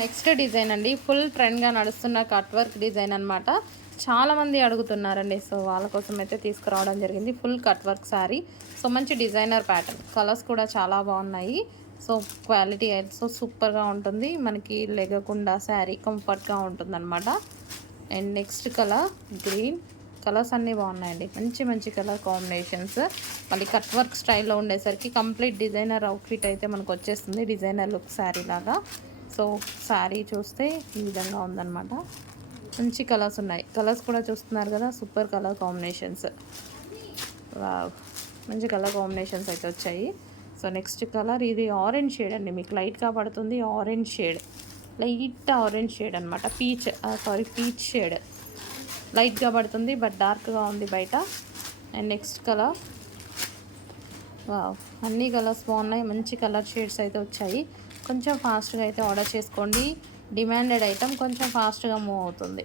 Next design అండి, full ట్రెండ్గా నడుస్తున్న cut work design అనమాట. చాలామంది అడుగుతున్నారండి, సో వాళ్ళ కోసం అయితే తీసుకురావడం జరిగింది. Full cut work sari. So మంచి డిజైనర్ ప్యాటర్న్, కలర్స్ కూడా చాలా బాగున్నాయి. సో క్వాలిటీ అయితే సో సూపర్గా ఉంటుంది, మనకి లెగకుండా శారీ కంఫర్ట్గా ఉంటుంది అనమాట. And next colour green. Colours అన్నీ బాగున్నాయండి, మంచి మంచి కలర్ కాంబినేషన్స్. మళ్ళీ కట్ వర్క్ స్టైల్లో ఉండేసరికి కంప్లీట్ డిజైనర్ అవుట్ఫిట్ అయితే మనకు వచ్చేస్తుంది, డిజైనర్ లుక్ శారీ లాగా. సో శారీ చూస్తే ఈ విధంగా ఉందన్నమాట. మంచి కలర్స్ ఉన్నాయి, కలర్స్ కూడా చూస్తున్నారు కదా, సూపర్ కలర్ కాంబినేషన్స్. మంచి కలర్ కాంబినేషన్స్ అయితే వచ్చాయి. సో నెక్స్ట్ కలర్ ఇది ఆరెంజ్ షేడ్ అండి, మీకు లైట్గా పడుతుంది orange shade, light orange shade అనమాట. పీచ్ షేడ్ లైట్గా పడుతుంది, బట్ డార్క్గా ఉంది బయట. అండ్ నెక్స్ట్ కలర్, అన్ని కలర్స్ బాగున్నాయి, మంచి కలర్ షేడ్స్ అయితే వచ్చాయి. కొంచెం ఫాస్ట్గా అయితే ఆర్డర్ చేసుకోండి, డిమాండెడ్ ఐటమ్ కొంచెం ఫాస్ట్గా మూవ్ అవుతుంది.